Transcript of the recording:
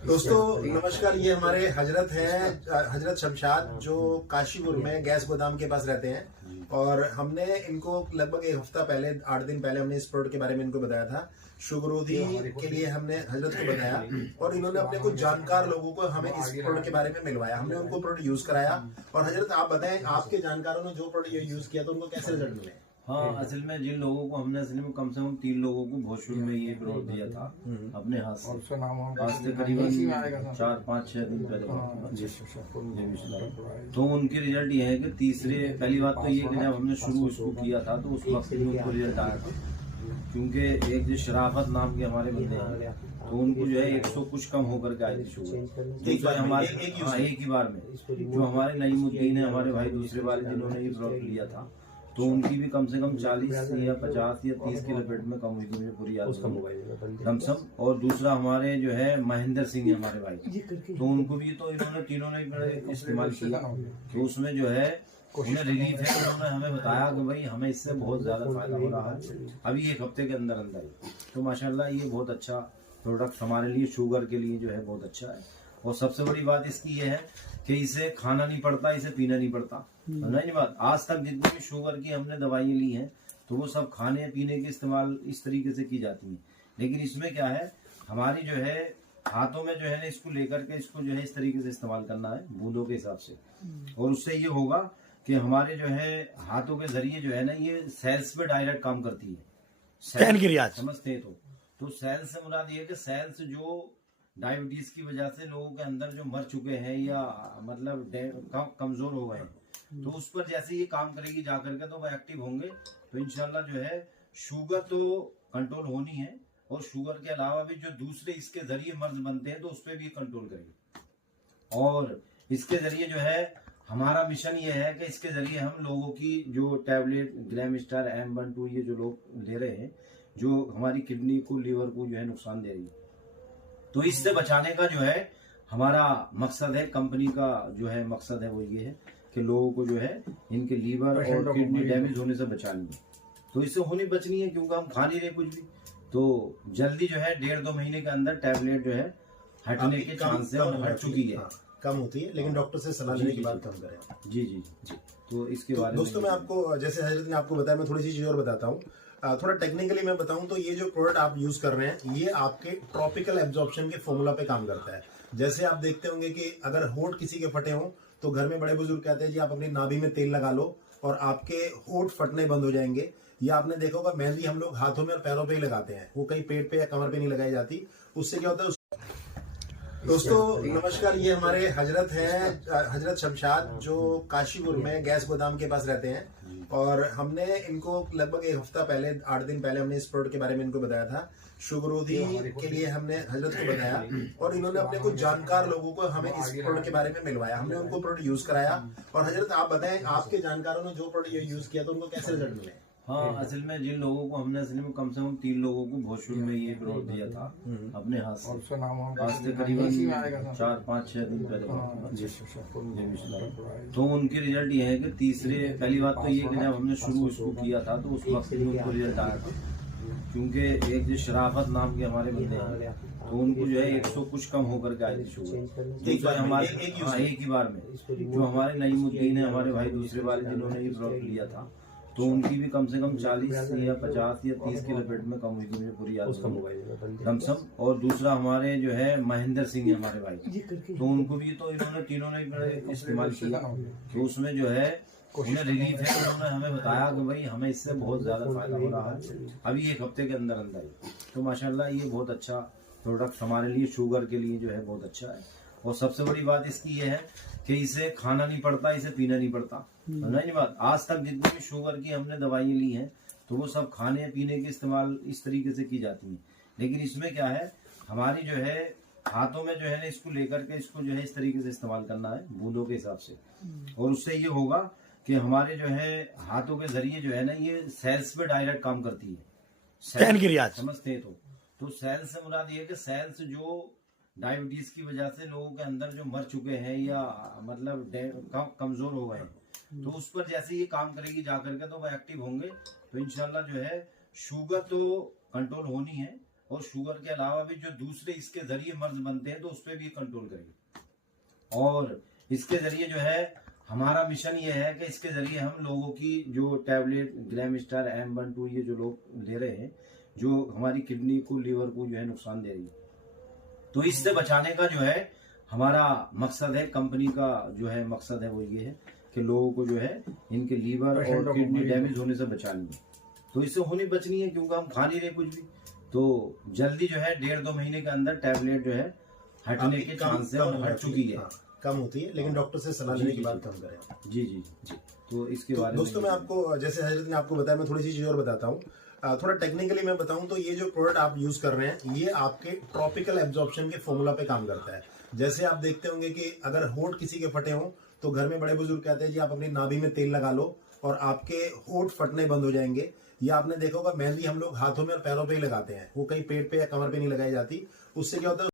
दोस्तों नमस्कार। ये हमारे हजरत हैं, हजरत शमशाद, जो काशीपुर में गैस गोदाम के पास रहते हैं। और हमने इनको लगभग एक हफ्ता पहले, 8 दिन पहले हमने इस प्रोडक्ट के बारे में इनको बताया था। शुगरोधी के लिए हमने हजरत को बताया और इन्होंने अपने कुछ जानकार लोगों को हमें इस प्रोडक्ट के बारे में मिलवाया। हमने उनको प्रोडक्ट यूज कराया। और हजरत आप बताएं, आपके जानकारों ने जो प्रोडक्ट यूज किया तो उनको कैसे रिजल्ट मिले? हाँ, असल में जिन लोगों को हमने असल में कम से कम 3 लोगों को बहुत शुरू में ये प्रोडक्ट दिया था अपने हाथ से, आज से करीबन 4-5-6 दिन पहले। तो उनकी रिजल्ट ये है कि पहली बात तो ये कि जब हमने शुरू इसको किया था तो उस वक्त में उनको रिजल्ट आया था, क्योंकि एक जो शराफत नाम के हमारे बंदे हैं तो उनको जो है 100 कुछ कम होकर के आई थी शुगर एक ही बार में। जो हमारे नईमुद्दीन है, हमारे भाई दूसरे वाले जिन्होंने ये प्रोडक्ट लिया था, तो उनकी भी कम से कम 40 या 50 या 30 की लपेट में कम हुई थी, मुझे पूरी याद नहीं। और दूसरा हमारे जो है महेंद्र सिंह है हमारे भाई, तो उनको भी तो इन्होंने तीनों ने इस्तेमाल किया, तो उसमें जो है उन्हें रिलीफ है। उन्होंने हमें बताया कि भाई हमें इससे बहुत ज्यादा फायदा हो रहा है अभी 1 हफ्ते के अंदर अंदर ही। तो माशाल्लाह ये बहुत अच्छा प्रोडक्ट हमारे लिए, शुगर के लिए जो है बहुत अच्छा है। और सबसे बड़ी बात इसकी ये है कि इसे खाना नहीं पड़ता, इसे पीना नहीं पड़ता। नहीं बात, आज तक जितनी भी शुगर की हमने दवाइयाँ ली हैं तो वो सब खाने पीने के इस्तेमाल इस तरीके से की जाती हैं, लेकिन इसमें क्या है, हमारी जो है हाथों में जो है ना, इसको लेकर के इसको जो है इस तरीके से इस्तेमाल करना है बूंदों के हिसाब से। और उससे ये होगा कि हमारे जो है हाथों के जरिए जो है ना, ये सेल्स पे डायरेक्ट काम करती है। समझते हैं तो सेल्स से मुराद ये कि सेल्स जो डायबिटीज की वजह से लोगों के अंदर जो मर चुके हैं या मतलब कमजोर हो गए हैं, तो उस पर जैसे ये काम करेगी जाकर के तो वो एक्टिव होंगे, तो इंशाल्लाह जो है शुगर तो कंट्रोल होनी है। और शुगर के अलावा भी जो दूसरे इसके जरिए मर्ज बनते हैं तो उस पर भी कंट्रोल करेगी। और इसके जरिए जो है हमारा मिशन ये है कि इसके जरिए हम लोगों की जो टैबलेट ग्लैमस्टार M12 ये जो लोग ले रहे हैं, जो हमारी किडनी को, लीवर को जो है नुकसान दे रही है, तो इससे बचाने का जो है हमारा मकसद है, कंपनी का जो है मकसद है वो ये है कि लोगों को जो है इनके लीवर और किडनी डैमेज होने से बचानी है। तो इससे होनी बचनी है, क्योंकि हम खा नहीं रहे कुछ भी। तो जल्दी जो है 1.5-2 महीने के अंदर टैबलेट जो है हटने के चांस है और हट चुकी है, कम होती है, लेकिन डॉक्टर से सलाह लेने के बाद कम करें। जी जी जी। तो इसके बारे में दोस्तों मैं आपको, जैसे हजरत ने आपको बताया, मैं थोड़ी सी चीज और बताता हूँ। थोड़ा टेक्निकली मैं बताऊं तो ये जो प्रोडक्ट आप यूज कर रहे हैं, ये आपके ट्रॉपिकल एब्जॉर्प्शन के फॉर्मूला पे काम करता है। जैसे आप देखते होंगे कि अगर होंठ किसी के फटे हों तो घर में बड़े बुजुर्ग कहते हैं जी आप अपनी नाभि में तेल लगा लो और आपके होंठ फटने बंद हो जाएंगे। या आपने देखा होगा मेहंदी हम लोग हाथों में और पैरों पे ही लगाते हैं, वो कहीं पेट पे या कमर पे नहीं लगाई जाती। उससे क्या होता है? दोस्तों नमस्कार। ये हमारे हजरत हैं, हजरत शमशाद, जो काशीपुर में गैस गोदाम के पास रहते हैं। और हमने इनको लगभग एक हफ्ता पहले, 8 दिन पहले हमने इस प्रोडक्ट के बारे में इनको बताया था। शुगरोधी के लिए हमने हजरत को बताया और इन्होंने अपने कुछ जानकार लोगों को हमें इस प्रोडक्ट के बारे में मिलवाया। हमने उनको प्रोडक्ट यूज कराया। और हजरत आप बताएं, आपके जानकारों ने जो प्रोडक्ट यूज किया तो उनको कैसे रिजल्ट मिले? हाँ, असल में जिन लोगों को हमने असल में कम से कम 3 लोगों को बहुत शुरू में ये प्रोडक्ट दिया था अपने हाथ से, आज से करीबन 4-5-6 दिन पहले। तो उनकी रिजल्ट ये है कि पहली बात तो ये कि जब हमने शुरू इसको किया था तो उस वक्त में उनको रिजल्ट आया था, क्योंकि एक जो शराफत नाम के हमारे बंदे हैं तो उनको जो है 100 कुछ कम होकर के आई थी शुगर एक ही बार में। जो हमारे नईमुद्दीन है, हमारे भाई दूसरे वाले जिन्होंने ये प्रोडक्ट लिया था, तो उनकी भी कम से कम 40 या 50 या 30 की लपेट में कम हुई थी, मुझे पूरी याद नहीं। और दूसरा हमारे जो है महेंद्र सिंह है हमारे भाई, तो उनको भी तो इन्होंने तीनों ने इस्तेमाल किया, तो उसमें जो है उन्हें रिलीफ है। उन्होंने हमें बताया कि भाई हमें इससे बहुत ज्यादा फायदा हो रहा है अभी 1 हफ्ते के अंदर अंदर ही। तो माशाल्लाह ये बहुत अच्छा प्रोडक्ट हमारे लिए, शुगर के लिए जो है बहुत अच्छा है। और सबसे बड़ी बात इसकी ये है कि इसे खाना नहीं पड़ता, इसे पीना नहीं पड़ता। नहीं बात, आज तक जितनी भी शुगर की हमने दवाइयाँ ली हैं तो वो सब खाने पीने के इस्तेमाल इस तरीके से की जाती हैं, लेकिन इसमें क्या है, हमारी जो है हाथों में जो है ना, इसको लेकर के इसको जो है इस तरीके से इस्तेमाल करना है बूंदों के हिसाब से। और उससे ये होगा कि हमारे जो है हाथों के जरिए जो है ना, ये सेल्स पे डायरेक्ट काम करती है। समझते हैं तो सेल्स से मुराद ये कि सेल्स जो डायबिटीज की वजह से लोगों के अंदर जो मर चुके हैं या मतलब कमजोर हो गए हैं, तो उस पर जैसे ये काम करेगी जाकर के तो वो एक्टिव होंगे, तो इंशाल्लाह जो है शुगर तो कंट्रोल होनी है। और शुगर के अलावा भी जो दूसरे इसके जरिए मर्ज बनते हैं तो उस पर भी कंट्रोल करेगी। और इसके जरिए जो है हमारा मिशन ये है कि इसके जरिए हम लोगों की जो टैबलेट ग्लैमस्टार M12 ये जो लोग ले रहे हैं, जो हमारी किडनी को लीवर को जो है नुकसान दे रही है, तो इससे बचाने का जो है हमारा मकसद है, कंपनी का जो है मकसद है वो ये है कि लोगों को जो है इनके लीवर और किडनी डैमेज होने से बचानी है। तो इससे होनी बचनी है क्योंकि हम खा नहीं रहे कुछ भी। तो जल्दी जो है 1.5-2 महीने के अंदर टैबलेट जो है हटने के चांस है और हट चुकी है। कम होती है, लेकिन डॉक्टर से सलाह लेने के बाद कम करें। जी जी जी। तो इसके बारे में दोस्तों मैं आपको, जैसे हजरत ने आपको बताया, मैं थोड़ी सी चीज और बताता हूँ। थोड़ा टेक्निकली मैं बताऊं तो ये जो प्रोडक्ट आप यूज कर रहे हैं ये आपके ट्रॉपिकल एब्जॉर्प्शन के फॉर्मूला पे काम करता है। जैसे आप देखते होंगे कि अगर होंठ किसी के फटे हों तो घर में बड़े बुजुर्ग कहते हैं जी आप अपनी नाभि में तेल लगा लो और आपके होंठ फटने बंद हो जाएंगे। या आपने देखा होगा मेहंदी हम लोग हाथों में और पैरों पे ही लगाते हैं, वो कहीं पेट पे या कमर पे नहीं लगाई जाती। उससे क्या होता है,